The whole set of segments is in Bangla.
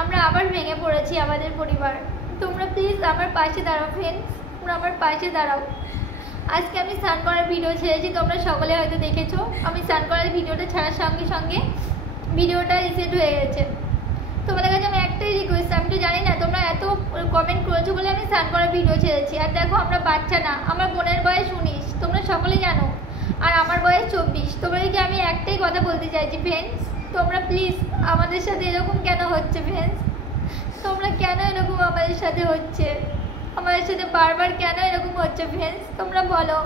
আমরা আবার ভেঙে পড়েছি আমাদের পরিবার। তোমরা প্লিজ আমার পাশে দাঁড়াও ফ্রেন্ডস, তোমরা আমার পাশে দাঁড়াও। আজকে আমি স্নান করার ভিডিও ছেড়েছি, তোমরা সকলে হয়তো দেখেছো। আমি স্নান করার ভিডিওটা ছাড়ার সঙ্গে সঙ্গে ভিডিওটা রিসেট হয়ে গেছে। তোমাদের কাছে আমি একটাই রিকোয়েস্ট, আমি তো জানি না তোমরা এত কমেন্ট করেছো বলে আমি স্নান করার ভিডিও ছেড়েছি। আর দেখো আমরা বাচ্চা না, আমার বোনের বয়স 19, তোমরা সকলেই জানো, আর আমার বয়স 24। তোমাদেরকে আমি একটাই কথা বলতে চাইছি ফ্রেন্ডস, তোমরা প্লিজ আমাদের সাথে এরকম কেন হচ্ছে ফ্রেন্ডস? তোমরা কেন এরকম আমাদের সাথে হচ্ছে? আমাদের সাথে বারবার কেন এরকম হচ্ছে ফ্রেন্ডস? তোমরা বলো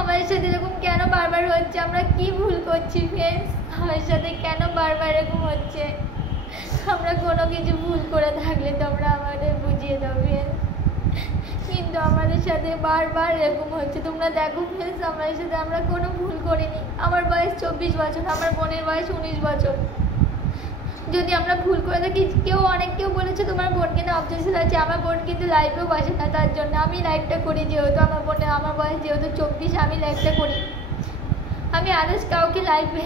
আমাদের সাথে এরকম কেন বারবার হচ্ছে? আমরা কি ভুল করছি ফ্রেন্ডস? আমাদের সাথে কেন বারবার এরকম হচ্ছে? আমরা কোনো কিছু ভুল করে থাকলে তোমরা আমাদের বুঝিয়ে দাও ফ্রেন্ডস, কিন্তু আমাদের সাথে বারবার এরকম হচ্ছে। তোমরা দেখো ফ্রেন্ডস, আমাদের সাথে আমরা কোনো ভুল করিনি। আমার বয়স 24 বছর, আমার বোনের বয়স 19 বছর। যদি আমরা ভুল করে থাকি, কেউ বলেছে তোমার বোনকে না অবজেকশন আছে, আমার বোন কিন্তু লাইভেও বসে না, তার জন্য আমি লাইভটা করি। যেহেতু আমার বয়স যেহেতু 24, আমি লাইভটা করি। আমি আদার্স কাউকে লাইভে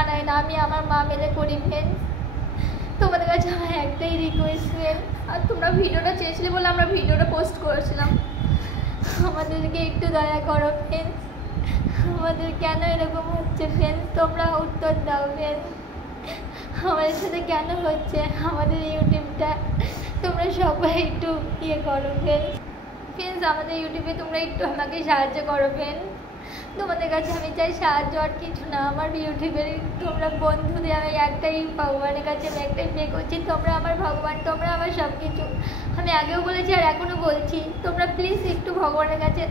আনাই না, আমি আমার মা মেলে করি ফ্রেন্ডস। তোমাদের কাছে আমার একটাই রিকোয়েস্ট ফ্রেন্ডস, আর তোমরা ভিডিওটা চেয়েছিলে বলে আমরা ভিডিওটা পোস্ট করেছিলাম, আমাদেরকে একটু দয়া করো ফ্রেন্ডস। আমাদের কেন এরকম হচ্ছে ফ্রেন্ডস? তোমরা উত্তর দাও ফ্রেন্ডস, আমাদের সাথে কেন হচ্ছে আমাদের ইউটিউবটা? তোমরা সবাই একটু করো ফ্রেন্ডস, আমাদের ইউটিউবে তোমরা একটু আমাকে সাহায্য করো ফ্রেন্ডস। তোমাদের কাছে আমি চাই সাহায্য, আর কিছু না। আমার ইউটিউবের তোমরা বন্ধুদের আমি একটাই, ভগবানের কাছে আমি একটাই প্রে করছি, তোমরা আমার ভগবান, তোমরা আমার সব কিছু। আমি আগেও বলেছি আর এখনও বলছি, তোমরা প্লিজ একটু ভগবানের কাছে,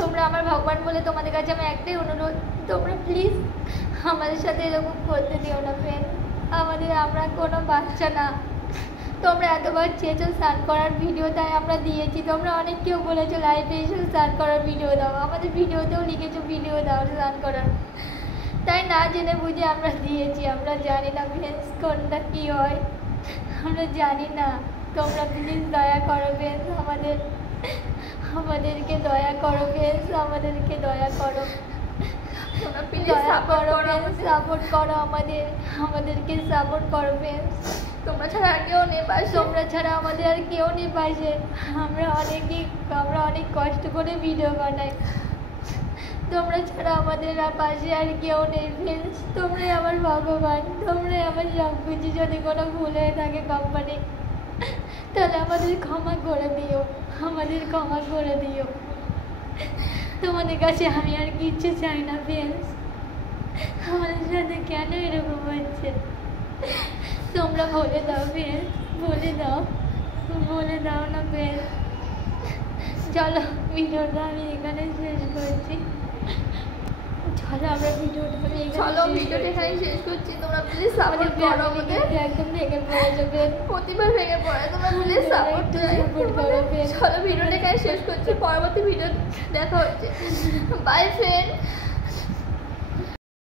তোমরা আমার ভগবান বলে তোমাদের কাছে আমার একটাই অনুরোধ, তোমরা প্লিজ আমাদের সাথে এরকম করতে দিও না ফ্রেন্ড। আমরা কোনো বাচ্চা না। তোমরা এতবার চেয়েছো স্নান করার ভিডিও, তাই আমরা দিয়েছি। তোমরা অনেক কেউ বলেছো লাইভে এসে স্নান করার ভিডিও দাও, আমাদের ভিডিওতেও লিখেছো ভিডিও দাও স্নান করার, তাই না জেনে বুঝে আমরা দিয়েছি। আমরা জানি না ফ্রেন্ডস কোনটা কী হয়, আমরা জানি না। তোমরা প্লিজ দয়া করো ফ্রেন্ডস, আমাদেরকে দয়া করো ফ্রেন্ডস, আমাদেরকে দয়া করো। তোমরা প্লিজ সাপোর্ট করো আমাদেরকে সাপোর্ট করো ফ্রেন্ডস। তোমরা ছাড়া আর কেউ নেই পাশে, তোমরা ছাড়া আমাদের আর কেউ নেই পাশে। আমরা অনেক কষ্ট করে ভিডিও বানাই, তোমরা ছাড়া আমাদের পাশে আর কেউ নেই ফ্রেন্ডস। তোমরাই আমার ভগবান, তোমরাই আমার সব কিছু। যদি কোনো ভুল হয়ে থাকে কোম্পানি, তাহলে আমাদের ক্ষমা করে দিও, তোমাদের কাছে আমি আর কিচ্ছু চাই না ফ্রেন্ডস। আমাদের সাথে কেন এরকম হচ্ছে তোমরা বলে দাও ফ্রেন্ডস, বলে দাও না ফ্রেন্ডস। চলো ভিডিওটা আমি এখানে শেষ করছি, ভিডিওটা এখানে শেষ করছি। তোমরা প্লিজ সাপোর্ট করো আমাদের, একদম ভেঙে পড়ে যাবে, প্রতিবার ভেঙে পড়ে। তোমরা প্লিজ সাপোর্ট করো। চলো ভিডিওটা এখানে শেষ করছি, পরবর্তী ভিডিও দেখা হচ্ছে। By friend.